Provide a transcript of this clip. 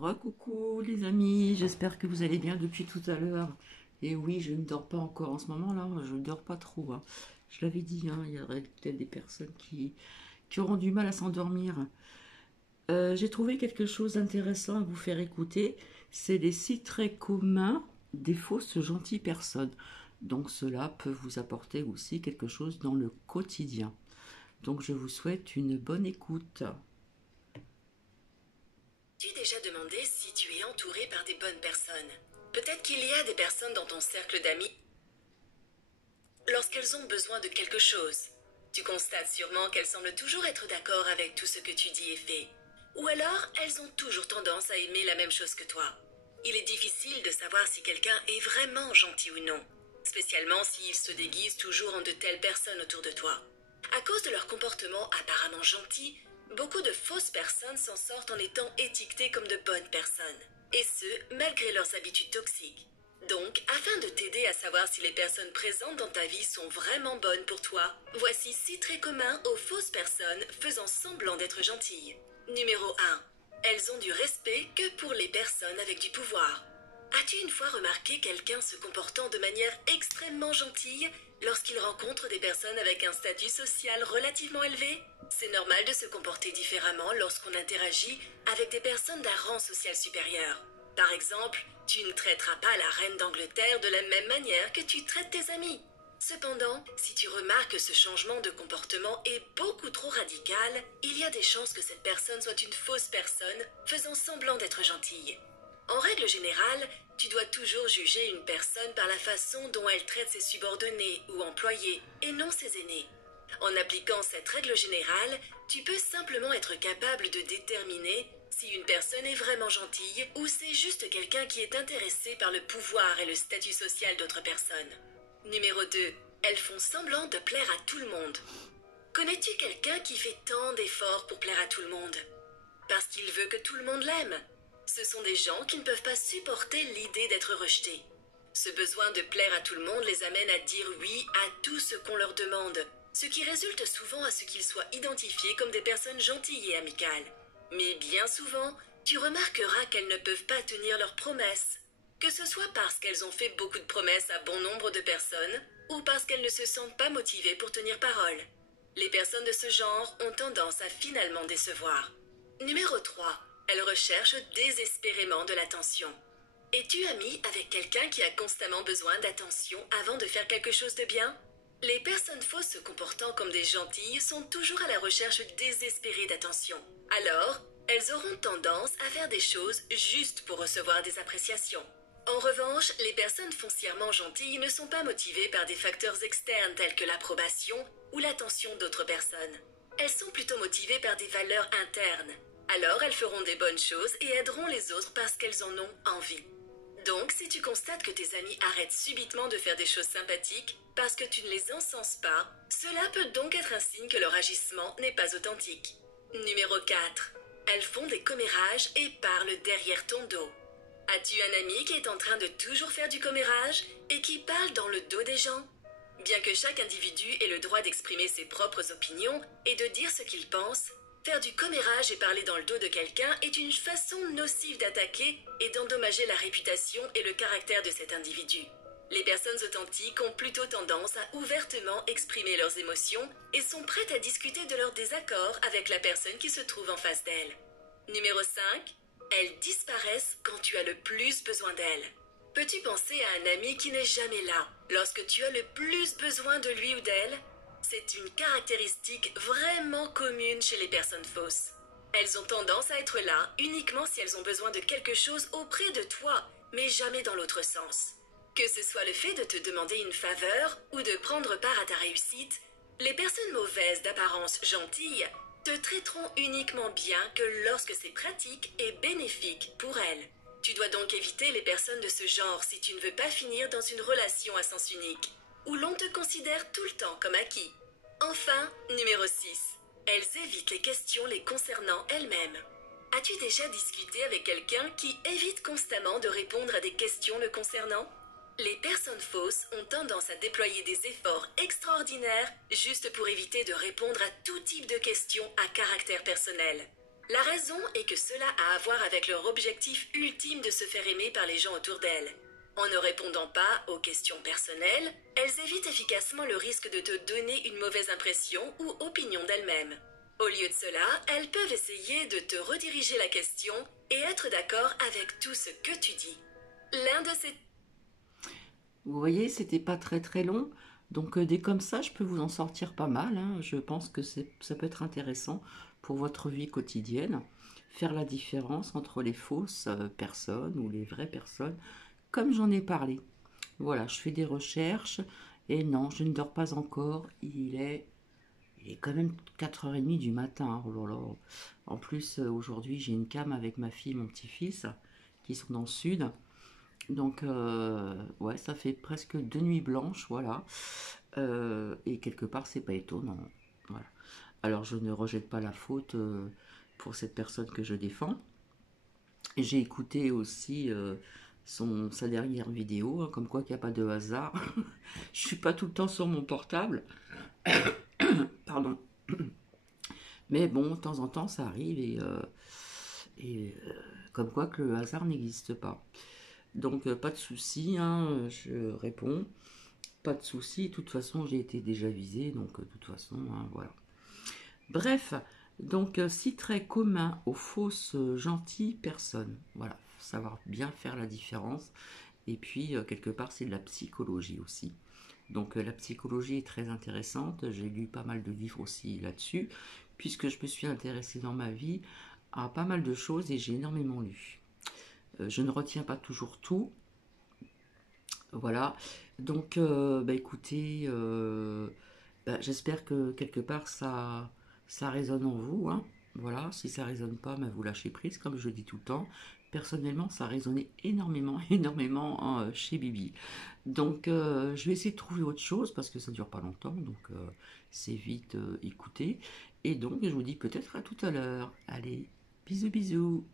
Recoucou les amis, j'espère que vous allez bien depuis tout à l'heure. Et oui, je ne dors pas encore en ce moment-là, je ne dors pas trop, hein. Je l'avais dit, hein, il y aurait peut-être des personnes qui auront du mal à s'endormir. J'ai trouvé quelque chose d'intéressant à vous faire écouter. C'est les 6 traits communs des fausses gentilles personnes. Donc cela peut vous apporter aussi quelque chose dans le quotidien. Donc je vous souhaite une bonne écoute. Tu déjà demandé si tu es entouré par des bonnes personnes? Peut-être qu'il y a des personnes dans ton cercle d'amis lorsqu'elles ont besoin de quelque chose. Tu constates sûrement qu'elles semblent toujours être d'accord avec tout ce que tu dis et fais. Ou alors, elles ont toujours tendance à aimer la même chose que toi. Il est difficile de savoir si quelqu'un est vraiment gentil ou non, spécialement s'ils se déguisent toujours en de telles personnes autour de toi. À cause de leur comportement apparemment gentil, beaucoup de fausses personnes s'en sortent en étant étiquetées comme de bonnes personnes, et ce, malgré leurs habitudes toxiques. Donc, afin de t'aider à savoir si les personnes présentes dans ta vie sont vraiment bonnes pour toi, voici 6 traits communs aux fausses personnes faisant semblant d'être gentilles. Numéro 1. Elles ont du respect que pour les personnes avec du pouvoir. As-tu une fois remarqué quelqu'un se comportant de manière extrêmement gentille lorsqu'il rencontre des personnes avec un statut social relativement élevé? C'est normal de se comporter différemment lorsqu'on interagit avec des personnes d'un rang social supérieur. Par exemple, tu ne traiteras pas la reine d'Angleterre de la même manière que tu traites tes amis. Cependant, si tu remarques ce changement de comportement est beaucoup trop radical, il y a des chances que cette personne soit une fausse personne faisant semblant d'être gentille. En règle générale, tu dois toujours juger une personne par la façon dont elle traite ses subordonnés ou employés, et non ses aînés. En appliquant cette règle générale, tu peux simplement être capable de déterminer si une personne est vraiment gentille ou c'est juste quelqu'un qui est intéressé par le pouvoir et le statut social d'autres personnes. Numéro 2. Elles font semblant de plaire à tout le monde. Connais-tu quelqu'un qui fait tant d'efforts pour plaire à tout le monde? Parce qu'il veut que tout le monde l'aime. Ce sont des gens qui ne peuvent pas supporter l'idée d'être rejetés. Ce besoin de plaire à tout le monde les amène à dire oui à tout ce qu'on leur demande, ce qui résulte souvent à ce qu'ils soient identifiés comme des personnes gentilles et amicales. Mais bien souvent, tu remarqueras qu'elles ne peuvent pas tenir leurs promesses, que ce soit parce qu'elles ont fait beaucoup de promesses à bon nombre de personnes, ou parce qu'elles ne se sentent pas motivées pour tenir parole. Les personnes de ce genre ont tendance à finalement décevoir. Numéro 3. Elles recherchent désespérément de l'attention. Es-tu ami avec quelqu'un qui a constamment besoin d'attention avant de faire quelque chose de bien? Les personnes fausses se comportant comme des gentilles sont toujours à la recherche désespérée d'attention. Alors, elles auront tendance à faire des choses juste pour recevoir des appréciations. En revanche, les personnes foncièrement gentilles ne sont pas motivées par des facteurs externes tels que l'approbation ou l'attention d'autres personnes. Elles sont plutôt motivées par des valeurs internes. Alors elles feront des bonnes choses et aideront les autres parce qu'elles en ont envie. Donc, si tu constates que tes amis arrêtent subitement de faire des choses sympathiques parce que tu ne les encenses pas, cela peut donc être un signe que leur agissement n'est pas authentique. Numéro 4. Elles font des commérages et parlent derrière ton dos. As-tu un ami qui est en train de toujours faire du commérage et qui parle dans le dos des gens? Bien que chaque individu ait le droit d'exprimer ses propres opinions et de dire ce qu'il pense, faire du commérage et parler dans le dos de quelqu'un est une façon nocive d'attaquer et d'endommager la réputation et le caractère de cet individu. Les personnes authentiques ont plutôt tendance à ouvertement exprimer leurs émotions et sont prêtes à discuter de leurs désaccords avec la personne qui se trouve en face d'elles. Numéro 5. Elles disparaissent quand tu as le plus besoin d'elles. Peux-tu penser à un ami qui n'est jamais là lorsque tu as le plus besoin de lui ou d'elle? C'est une caractéristique vraiment commune chez les personnes fausses. Elles ont tendance à être là uniquement si elles ont besoin de quelque chose auprès de toi, mais jamais dans l'autre sens. Que ce soit le fait de te demander une faveur ou de prendre part à ta réussite, les personnes mauvaises d'apparence gentille te traiteront uniquement bien que lorsque c'est pratique et bénéfique pour elles. Tu dois donc éviter les personnes de ce genre si tu ne veux pas finir dans une relation à sens unique, où l'on te considère tout le temps comme acquis. Enfin, numéro 6. Elles évitent les questions les concernant elles-mêmes. As-tu déjà discuté avec quelqu'un qui évite constamment de répondre à des questions le concernant? Les personnes fausses ont tendance à déployer des efforts extraordinaires juste pour éviter de répondre à tout type de questions à caractère personnel. La raison est que cela a à voir avec leur objectif ultime de se faire aimer par les gens autour d'elles. En ne répondant pas aux questions personnelles, elles évitent efficacement le risque de te donner une mauvaise impression ou opinion d'elles-mêmes. Au lieu de cela, elles peuvent essayer de te rediriger la question et être d'accord avec tout ce que tu dis. L'un de ces... Vous voyez, c'était pas très très long. Donc des comme ça, je peux vous en sortir pas mal, hein. Je pense que ça peut être intéressant pour votre vie quotidienne. Faire la différence entre les fausses personnes ou les vraies personnes, comme j'en ai parlé. Voilà, je fais des recherches et non, je ne dors pas encore. Il est quand même 4h30 du matin. Oh là là. En plus, aujourd'hui, j'ai une cam avec ma fille et mon petit-fils qui sont dans le sud. Donc, ouais, ça fait presque 2 nuits blanches, voilà. Et quelque part, c'est pas étonnant. Voilà. Alors, je ne rejette pas la faute pour cette personne que je défends. J'ai écouté aussi sa dernière vidéo, hein, comme quoi qu'il n'y a pas de hasard. Je suis pas tout le temps sur mon portable. Pardon. Mais bon, de temps en temps, ça arrive et comme quoi que le hasard n'existe pas. Donc, pas de souci, hein, je réponds. Pas de souci, de toute façon, j'ai été déjà visée, donc de toute façon, hein, voilà. Bref, donc, si très commun aux fausses gentilles personnes. Voilà, faut savoir bien faire la différence. Et puis, quelque part, c'est de la psychologie aussi. Donc, la psychologie est très intéressante. J'ai lu pas mal de livres aussi là-dessus, puisque je me suis intéressée dans ma vie à pas mal de choses et j'ai énormément lu. Je ne retiens pas toujours tout. Voilà. Donc, bah, écoutez, bah, j'espère que quelque part ça résonne en vous, hein. Voilà. Si ça résonne pas, bah, vous lâchez prise, comme je dis tout le temps. Personnellement, ça a résonné énormément, énormément hein, chez Bibi. Donc, je vais essayer de trouver autre chose parce que ça dure pas longtemps, donc c'est vite écouté. Et donc, je vous dis peut-être à tout à l'heure. Allez, bisous, bisous.